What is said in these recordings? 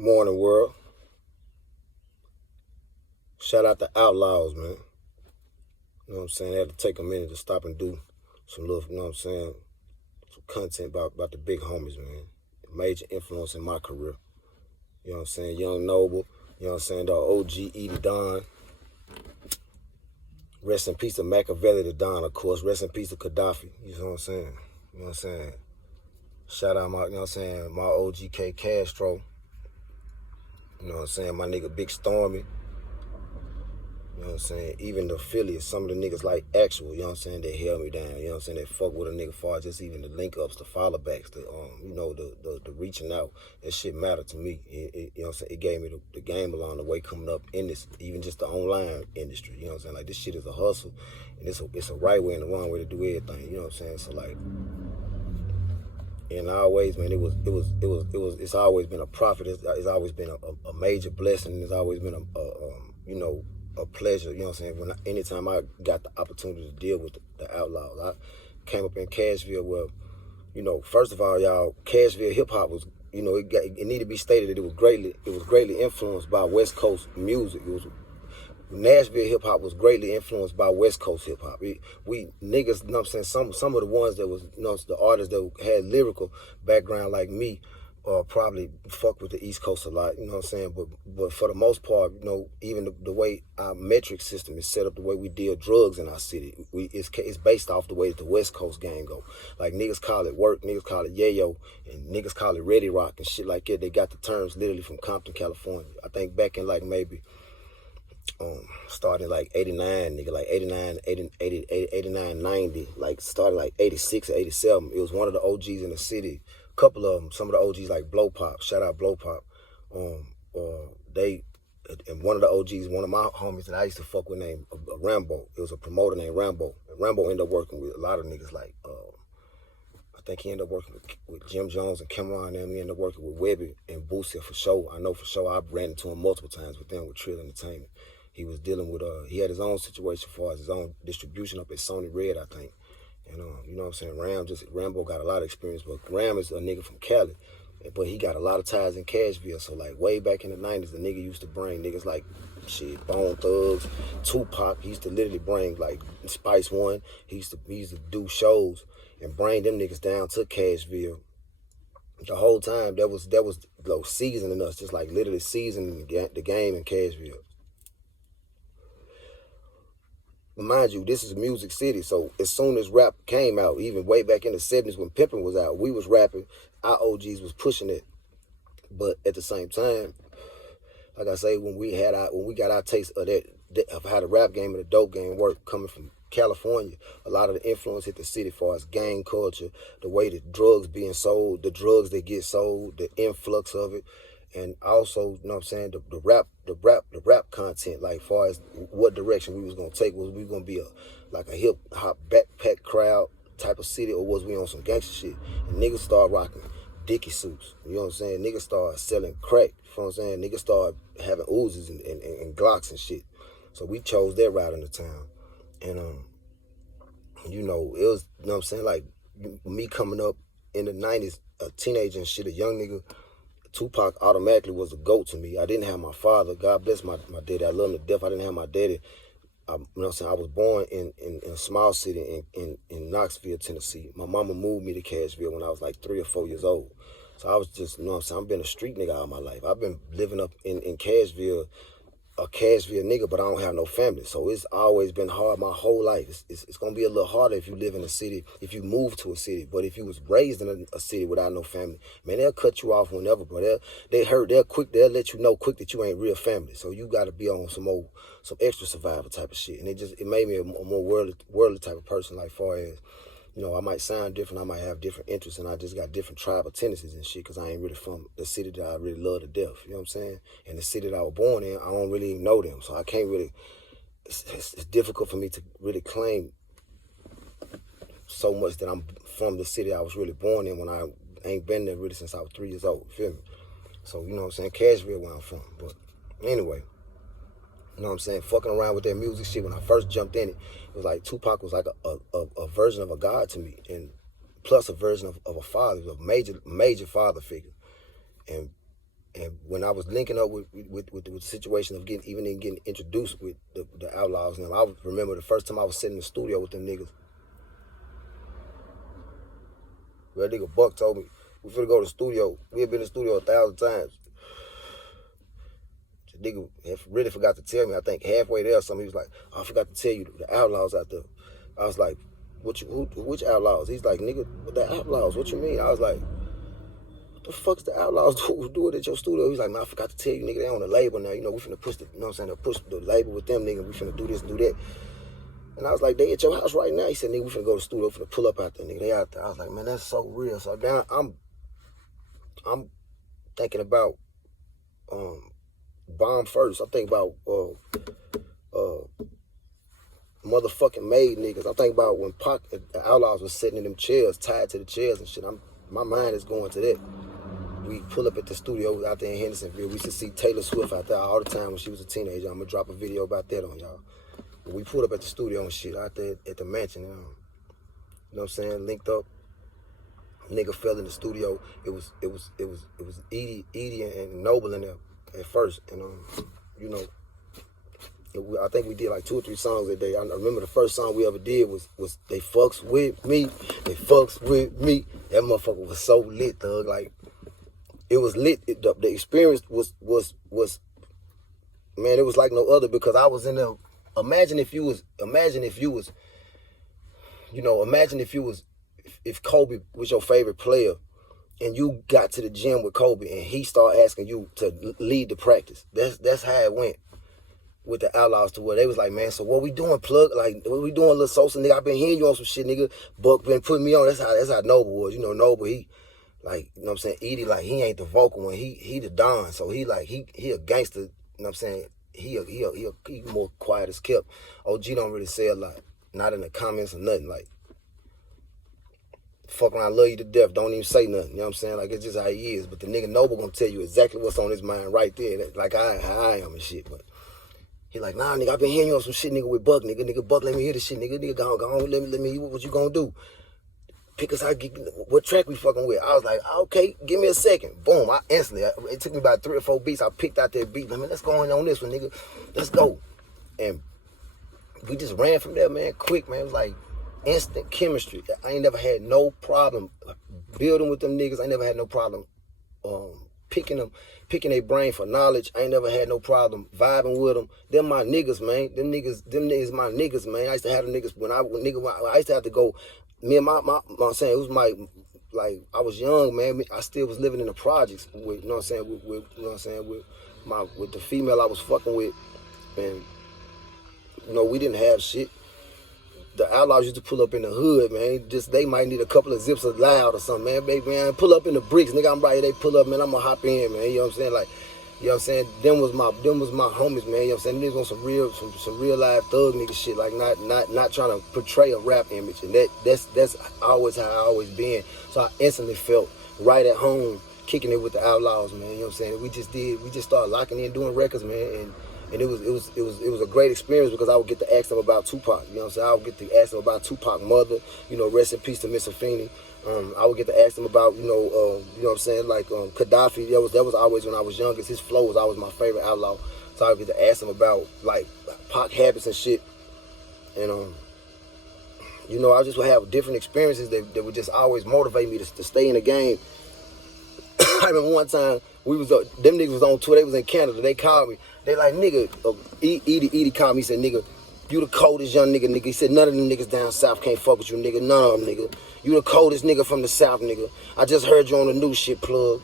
Morning, world. Shout out to Outlaws, man. You know what I'm saying? I had to take a minute to stop and do some little, you know what I'm saying, some content about the big homies, man. Major influence in my career. You know what I'm saying? Young Noble, you know what I'm saying? The OG Edie Don. Rest in peace to Machiavelli the Don, of course. Rest in peace to Gaddafi. You know what I'm saying? You know what I'm saying? Shout out my, you know what I'm saying, my OG K Castro. You know what I'm saying? My nigga Big Stormy. You know what I'm saying? Even the affiliates, some of the niggas like Actual, you know what I'm saying, they held me down. You know what I'm saying? They fuck with a nigga far just even the link ups, the follow backs, the you know, the reaching out. That shit mattered to me. You know what I'm saying? It gave me the game along the way coming up in this, even just the online industry. You know what I'm saying? Like this shit is a hustle, and it's a right way and a wrong way to do everything. You know what I'm saying? So like, and always, man, it's always been a profit. It's always been a major blessing. It's always been you know, a pleasure, you know what I'm saying? Anytime I got the opportunity to deal with the Outlaws. I came up in Cashville where, you know, first of all, y'all, Cashville hip hop was, you know, it needed to be stated that it was greatly influenced by West Coast music. Nashville hip hop was greatly influenced by West Coast hip hop. We niggas, you know what I'm saying, some of the ones that was, you know, the artists that had lyrical background like me, probably fuck with the East Coast a lot, you know what I'm saying? But for the most part, you know, even the way our metric system is set up, the way we deal drugs in our city, it's based off the way that the West Coast gang go. Like niggas call it work, niggas call it yayo, and niggas call it ready rock and shit like that. They got the terms literally from Compton, California. I think back in like maybe starting like 89, nigga, like 89, 90, like started like 86 or 87. It was one of the OGs in the city. A couple of them, some of the OGs like Blow Pop, shout out Blow Pop. And one of the OGs, one of my homies that I used to fuck with named Rambo. It was a promoter named Rambo. And Rambo ended up working with a lot of niggas like, I think he ended up working with Jim Jones and Cameron, and he ended up working with Webby and Boosie for sure. I know for sure. I ran into him multiple times with them with Trill Entertainment. He was dealing with, he had his own situation as far as his own distribution up at Sony Red, I think. And, you know what I'm saying, Rambo got a lot of experience, but Ram is a nigga from Cali, but he got a lot of ties in Cashville. So like way back in the 90s, the nigga used to bring niggas like, shit, Bone Thugs, 2Pac. He used to literally bring like Spice One. He used to do shows and bring them niggas down to Cashville. The whole time, that was like, seasoning us, just like literally seasoning the game in Cashville. But mind you, this is Music City, so as soon as rap came out, even way back in the 70s when Pimpin' was out, we was rapping, our OGs was pushing it. But at the same time, like I say, when we got our taste of that, of how the rap game and the dope game work coming from California, a lot of the influence hit the city as far as gang culture, the way that drugs being sold, the drugs that get sold, the influx of it. And also, you know what I'm saying, the rap content, like far as what direction we was gonna take. Was we gonna be like a hip hop backpack crowd type of city, or was we on some gangster shit? And niggas start rocking Dickie suits, you know what I'm saying? Niggas start selling crack, you know what I'm saying? Niggas start having Uzis and Glocks and shit. So we chose that route in the town. And you know, it was, you know what I'm saying, like me coming up in the 90s, a teenager and shit, a young nigga, Tupac automatically was a GOAT to me. I didn't have my father. God bless my daddy. I love him to death. I didn't have my daddy. You know what I'm saying? I was born in a small city in Knoxville, Tennessee. My mama moved me to Cashville when I was like 3 or 4 years old. So I was just, you know what I'm saying? I've been a street nigga all my life. I've been living up in Cashville, a Cashville nigga, but I don't have no family. So it's always been hard my whole life. It's going to be a little harder if you live in a city, if you move to a city. But if you was raised in a city without no family, man, they'll cut you off whenever, bro. They'll let you know quick that you ain't real family. So you got to be on some extra survival type of shit. And it made me a more worldly type of person, like far as, you know, I might sound different, I might have different interests, and I just got different tribal tendencies and shit, because I ain't really from the city that I really love to death, you know what I'm saying? And the city that I was born in, I don't really even know them, so I can't really, it's difficult for me to really claim so much that I'm from the city I was really born in when I ain't been there really since I was 3 years old, you feel me? So, you know what I'm saying, Cashville where I'm from, but anyway. You know what I'm saying? Fucking around with that music shit. When I first jumped in it, it was like Tupac was like a version of a god to me, and plus a version of a father, a major father figure. And And when I was linking up with the situation of getting introduced with the Outlaws, and I remember the first time I was sitting in the studio with them niggas. That nigga Buck told me, we finna go to the studio. We had been in the studio 1,000 times. The nigga really forgot to tell me, I think halfway there or something, he was like, oh, I forgot to tell you, the Outlaws out there. I was like, which Outlaws? He's like, nigga, the Outlaws, what you mean? I was like, what the fuck's the Outlaws doing at your studio? He's like, man, I forgot to tell you, nigga, they on the label now. You know, we finna push the, you know what I'm saying, push the label with them, nigga. We finna do this and do that. And I was like, they at your house right now? He said, nigga, we finna go to the studio, finna pull up out there, nigga. They out there. I was like, man, that's so real. So now I'm thinking about Bomb first. I'm thinking about motherfucking made niggas. I'm thinking about when Pac, the Outlaws was sitting in them chairs, tied to the chairs and shit. My mind is going to that. We pull up at the studio out there in Hendersonville. We used to see Taylor Swift out there all the time when she was a teenager. I'm gonna drop a video about that on y'all. But we pulled up at the studio and shit out there at the mansion. You know what I'm saying? Linked up. Nigga fell in the studio. It was Edie and Noble in there at first, and you know, I think we did like 2 or 3 songs that day. I remember the first song we ever did was They Fucks With Me. They Fucks With Me. That motherfucker was so lit, thug. Like, it was lit. The experience was man, it was like no other, because I was in there. Imagine if Kobe was your favorite player and you got to the gym with Kobe and he started asking you to lead the practice. That's how it went with the Outlaws, to where they was like, man, so what we doing, Plug? Like, what we doing, Lil Sosa, nigga? I been hearing you on some shit, nigga. Buck been putting me on. That's how Noble was. You know, Noble, he, like, you know what I'm saying? Edie, like, he ain't the vocal one. He the Don. So he a gangster, you know what I'm saying? He more quiet as kept. OG don't really say a lot. Not in the comments or nothing. Like, fuck around, love you to death, don't even say nothing. You know what I'm saying? Like, it's just how he is. But the nigga Noble gonna tell you exactly what's on his mind right there. Like, how I am and shit. But he like, nah, nigga, I been hearing you on some shit, nigga, with Buck, nigga. Nigga, Buck, let me hear this shit, nigga. Nigga, go on, let me hear what you gonna do. Pick us out, what track we fucking with. I was like, okay, give me a second. Boom, it took me about 3 or 4 beats. I picked out that beat. I mean, let's go on this one, nigga. Let's go. And we just ran from there, man, quick, man. It was like instant chemistry. I ain't never had no problem building with them niggas. I ain't never had no problem picking their brain for knowledge. I ain't never had no problem vibing with them. Them my niggas, man. Them niggas my niggas, man. I used to have them niggas when I used to have to go. Me and my saying, it was my, like, I was young, man. I still was living in the projects with, you know what I'm saying, with you know what I'm saying, with the female I was fucking with, and you know, we didn't have shit. The Outlaws used to pull up in the hood, man. Just, they might need a couple of zips of loud or something, man. Baby, man, pull up in the bricks, nigga. I'm right here. They pull up, man. I'm gonna hop in, man. You know what I'm saying? Like, you know what I'm saying? Them was my homies, man. You know what I'm saying? Niggas on some real life thug nigga shit. Like, not trying to portray a rap image, and that's always how I always been. So I instantly felt right at home kicking it with the Outlaws, man. You know what I'm saying? We just started locking in doing records, man, and it was a great experience, because I would get to ask them about Tupac. You know what I'm saying? I would get to ask them about Tupac's mother. You know, rest in peace to Miss Afeni. I would get to ask them about, you know what I'm saying, like Gaddafi. That was always, when I was youngest, his flow was always my favorite Outlaw. So I would get to ask them about, like, Pac habits and shit. And you know, I just would have different experiences that would just always motivate me to stay in the game. I remember one time them niggas was on tour. They was in Canada. They called me. They like, nigga, Edie called me. He said, nigga, you the coldest young nigga, nigga. He said, none of them niggas down south can't fuck with you, nigga. None of them, nigga. You the coldest nigga from the south, nigga. I just heard you on the new shit, Plug.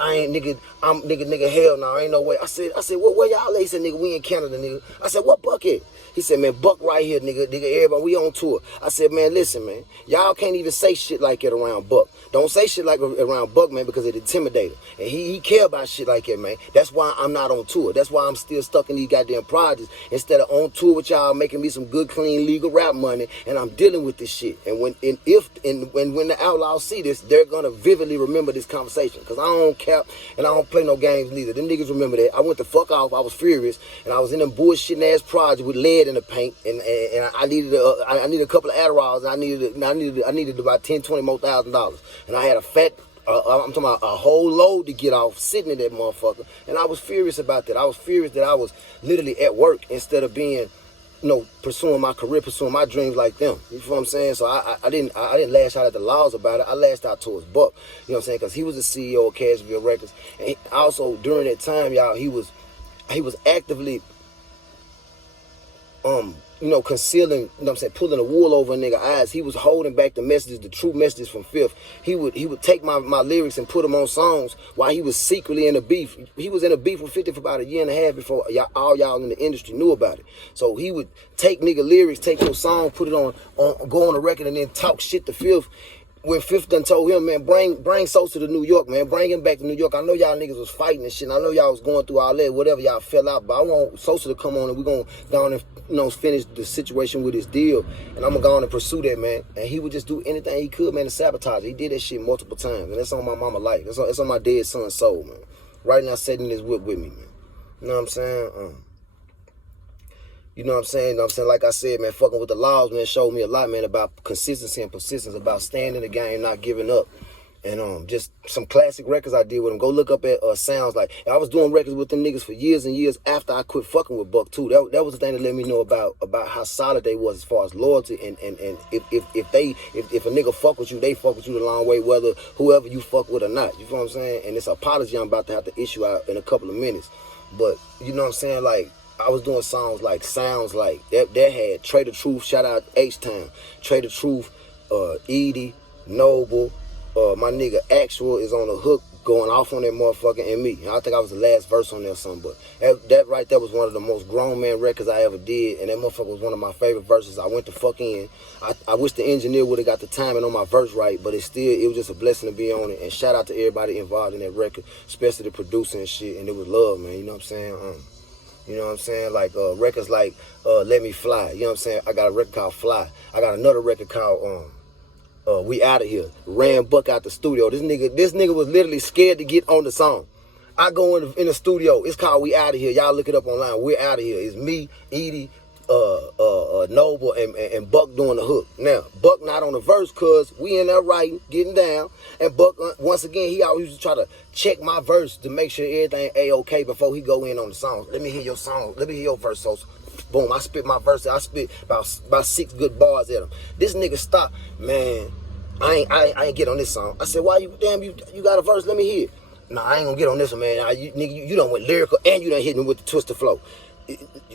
I ain't, nigga, hell no, ain't no way. I said, well, where y'all at? He said, nigga, we in Canada, nigga. I said, what Buck at? He said, man, Buck right here, nigga, everybody, we on tour. I said, man, listen, man, y'all can't even say shit like it around Buck. Don't say shit like around Buck, man, because it intimidated. And he care about shit like that, man. That's why I'm not on tour. That's why I'm still stuck in these goddamn projects instead of on tour with y'all, making me some good, clean, legal rap money, and I'm dealing with this shit. And when the Outlaws see this, they're gonna vividly remember this conversation, because I don't cap and I don't play no games neither. Them niggas remember that. I went the fuck off. I was furious, and I was in them bullshitting ass projects with lead in the paint, and I needed a couple of Adderalls, and I needed about $10, $20 more thousand. And I had a fat I'm talking about a whole load to get off, sitting in that motherfucker. And I was furious about that. I was furious that I was literally at work instead of being, pursuing my career, pursuing my dreams like them. You feel what I'm saying? So I didn't lash out at the laws about it. I lashed out towards Buck. You know what I'm saying? Because he was the CEO of Cashville Records. And also during that time, y'all, he was actively concealing, pulling the wool over a nigga eyes. He was holding back the messages, the true messages from Fifth. He would take my lyrics and put them on songs while he was secretly in a beef. He was in a beef with 50 for about a year and a half before all y'all in the industry knew about it. So he would take nigga lyrics, take your song, put it on go on the record, and then talk shit to Fifth. When Fifth done told him, man, bring Sosa to New York, man. Bring him back to New York. I know y'all niggas was fighting and shit. And I know y'all was going through all that, whatever y'all fell out. But I want Sosa to come on and we're going to go on and finish the situation with his deal. And I'm going to go on and pursue that, man. And he would just do anything he could, man, to sabotage it. He did that shit multiple times. And that's on my mama life. That's on my dead son's soul, man. Right now, sitting in this whip with me, man. You know what I'm saying? You know what I'm saying? Like I said, man, fucking with the laws, man, showed me a lot, man, about consistency and persistence, about staying in the game, not giving up. And just some classic records I did with them. Go look up at Sounds Like. I was doing records with them niggas for years and years after I quit fucking with Buck too. That was the thing that let me know about how solid they was as far as loyalty and if a nigga fuck with you, they fuck with you the long way, whether whoever you fuck with or not. You feel what I'm saying? And this apology I'm about to have to issue out in a couple of minutes. But you know what I'm saying? Like, I was doing songs like Sounds Like. That had Trey the Truth, shout out H-Town. Trey the Truth, Edie, Noble, my nigga Actual is on the hook going off on that motherfucker, and me. I think I was the last verse on there or something, but that right there was one of the most grown man records I ever did, and that motherfucker was one of my favorite verses. I went to fuck in. I wish the engineer would have got the timing on my verse right, but it was just a blessing to be on it, and shout out to everybody involved in that record, especially the producer and shit, and it was love, man, you know what I'm saying? You know what I'm saying? Like records like Let Me Fly. You know what I'm saying? I got a record called Fly. I got another record called We Outta Here. Ran Buck out the studio. This nigga was literally scared to get on the song. I go in the studio. It's called We Outta Here. Y'all look it up online. We're Outta Here. It's me, Edie, Noble, and Buck doing the hook. Now, Buck not on the verse because we in there writing, getting down. And Buck, once again, he always used to try to check my verse to make sure everything A-okay before he go in on the song. Let me hear your song. Let me hear your verse, Sosa. Boom, I spit my verse. I spit about 6 good bars at him. This nigga stopped. Man, I ain't get on this song. I said, why you got a verse? Let me hear it. Nah, I ain't gonna get on this one, man. You done went lyrical and you done hit me with the twisted flow.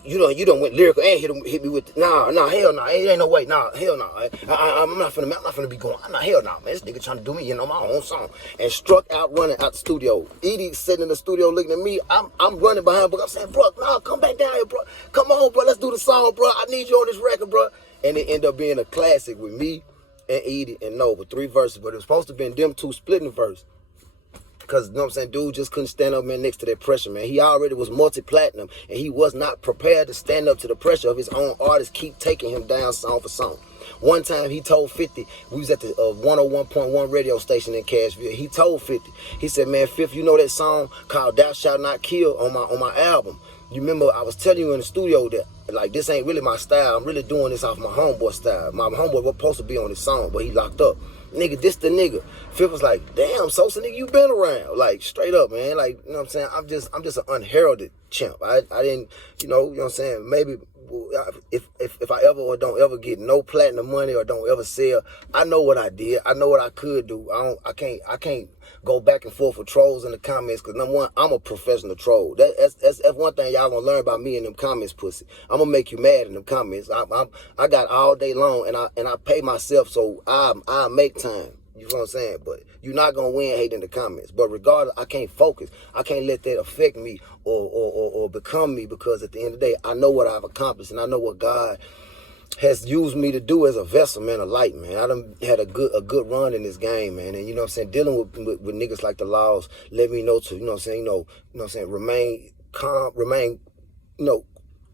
You done went lyrical and hit me with hell no, it ain't no way, hell no. I'm not finna be going. Hell no, man. This nigga trying to do me, my own song, and struck out running out the studio. Edie sitting in the studio looking at me. I'm running behind, but I'm saying, bro, nah, come back down here, bro. Come on, bro, let's do the song, bro. I need you on this record, bro. And it ended up being a classic with me and Edie and Nova, 3 verses, but it was supposed to have been them 2 splitting the verse. Because, you know what I'm saying, dude just couldn't stand up, man, next to that pressure, man. He already was multi-platinum, and he was not prepared to stand up to the pressure of his own artists keep taking him down song for song. One time he told 50, we was at the 101.1 radio station in Cashville. He told 50, he said, man, 50, you know that song called Thou Shalt Not Kill on my album? You remember I was telling you in the studio that, like, this ain't really my style. I'm really doing this off my homeboy style. My homeboy was supposed to be on this song, but he locked up. Nigga, this the nigga. Fifth was like, damn, Sosa, nigga, you been around. Like, straight up, man. Like, you know what I'm saying? I'm just an unheralded champ. I didn't, you know what I'm saying? Maybe if I ever or don't ever get no platinum money or don't ever sell, I know what I did. I know what I could do. I can't go back and forth with trolls in the comments because, number one, I'm a professional troll. That's one thing y'all gonna learn about me in them comments, pussy. I'm gonna make you mad in them comments. I got all day long and I pay myself, so I make time. You know what I'm saying? But you're not gonna win hating in the comments. But regardless, I can't focus. I can't let that affect me or become me, because at the end of the day, I know what I've accomplished and I know what God has used me to do as a vessel, man, a light, man. I done had a good run in this game, man. And you know what I'm saying, dealing with niggas like the Laws let me know to, you know what I'm saying, remain calm,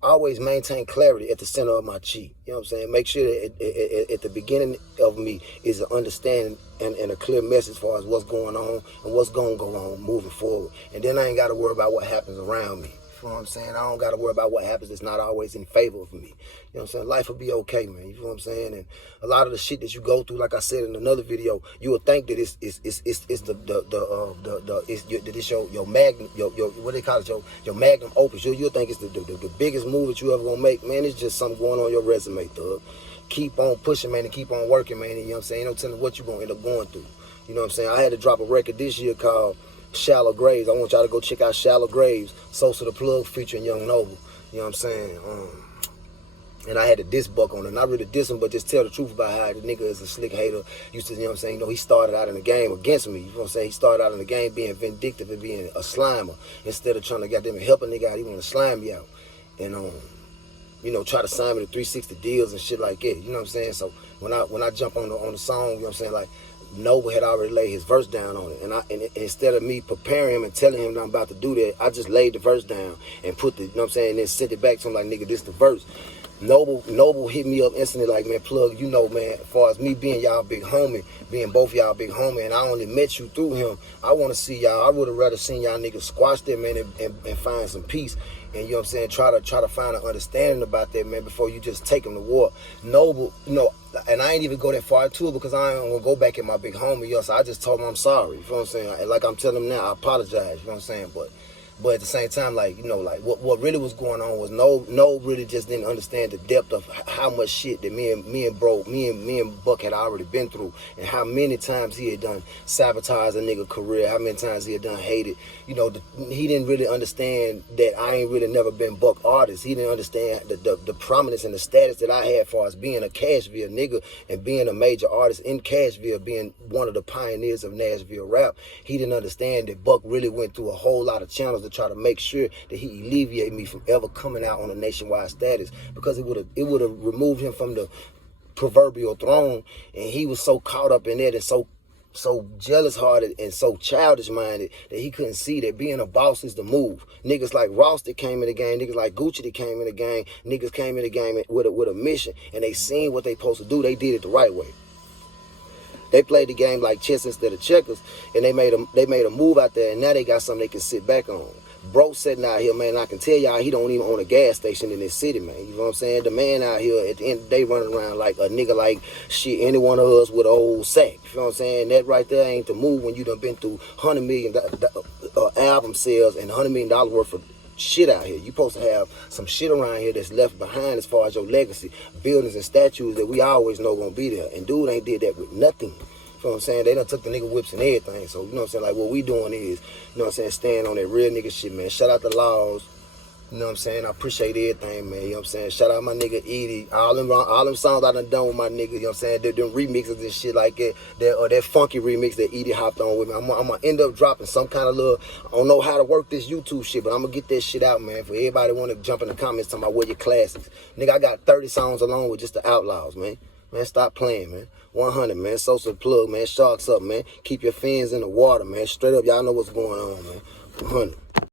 always maintain clarity at the center of my chi. You know what I'm saying? Make sure that at the beginning of me is an understanding and a clear message as far as what's going on and what's going to go on moving forward. And then I ain't got to worry about what happens around me. You know what I'm saying? I don't got to worry about what happens. It's not always in favor of me. You know what I'm saying? Life will be okay, man. You know what I'm saying? And a lot of the shit that you go through, like I said in another video, you will think that it's your magnum, your what they call it, your magnum opus. You'll think it's the biggest move that you ever gonna make, man. It's just something going on your resume, thug. Keep on pushing, man, and keep on working, man. And, you know what I'm saying? Ain't no telling what you're gonna end up going through. You know what I'm saying? I had to drop a record this year called Shallow Graves. I want y'all to go check out Shallow Graves, Sosa Tha Plug featuring Young Noble. You know what I'm saying? And I had to diss Buck on it. Not really diss him, but just tell the truth about how the nigga is a slick hater. Used to, you know what I'm saying? You know, he started out in the game against me. You know what I'm saying? He started out in the game being vindictive and being a slimer. Instead of trying to get them and help a nigga out, he want to slime you out. And, you know, try to sign me to 360 deals and shit like that. You know what I'm saying? So when I jump on the song, you know what I'm saying? Like, Noble had already laid his verse down on it. And instead of me preparing him and telling him that I'm about to do that, I just laid the verse down and put the, you know what I'm saying, and then sent it back to him like, nigga, this the verse. Noble hit me up instantly like, man, Plug, you know, man, as far as me being y'all big homie, being both y'all big homie, and I only met you through him, I want to see y'all, I would have rather seen y'all niggas squash that, man, and find some peace. And you know what I'm saying, try to find an understanding about that, man, before you just take him to war. Noble, you know, and I ain't even go that far to it because I ain't gonna go back at my big homie, yo. So I just told him I'm sorry. You know what I'm saying? Like I'm telling him now, I apologize. You know what I'm saying? But at the same time, like, you know, like what really was going on was no really just didn't understand the depth of how much shit that me and Buck had already been through, and how many times he had done sabotage a nigga career, how many times he had done hated. You know, he didn't really understand that I ain't really never been Buck artist. He didn't understand the prominence and the status that I had for us being a Cashville nigga and being a major artist in Cashville, being one of the pioneers of Nashville rap. He didn't understand that Buck really went through a whole lot of channels to try to make sure that he alleviate me from ever coming out on a nationwide status, because it would have removed him from the proverbial throne, and he was so caught up in it and so jealous hearted and so childish minded that he couldn't see that being a boss is the move. Niggas like Ross that came in the game, niggas like Gucci that came in the game, niggas came in the game with a mission, and they seen what they supposed to do. They did it the right way. They played the game like chess instead of checkers, and they made a move out there, and now they got something they can sit back on. Bro sitting out here, man, I can tell y'all he don't even own a gas station in this city, man. You know what I'm saying? The man out here at the end of the day running around like a nigga like shit, any one of us with an old sack. You know what I'm saying? That right there ain't the move when you done been through $100 million album sales and $100 million worth of shit out here. You supposed to have some shit around here that's left behind as far as your legacy, buildings and statues that we always know gonna be there. And dude ain't did that with nothing. You know what I'm saying? They done took the nigga whips and everything. So, you know what I'm saying? Like, what we doing is, you know what I'm saying, staying on that real nigga shit, man. Shout out the Outlaws. You know what I'm saying? I appreciate everything, man. You know what I'm saying? Shout out my nigga Edie. All them songs I done with my nigga, you know what I'm saying? Them remixes and shit like that. That funky remix that Edie hopped on with me. I'm gonna end up dropping some kind of little, I don't know how to work this YouTube shit, but I'm gonna get that shit out, man. For everybody want to jump in the comments talking about what your classics. Nigga, I got 30 songs alone with just the Outlaws, man. Man, stop playing, man. 100, man. Sosa Tha Plug, man. Sharks up, man. Keep your fins in the water, man. Straight up, y'all know what's going on, man. 100.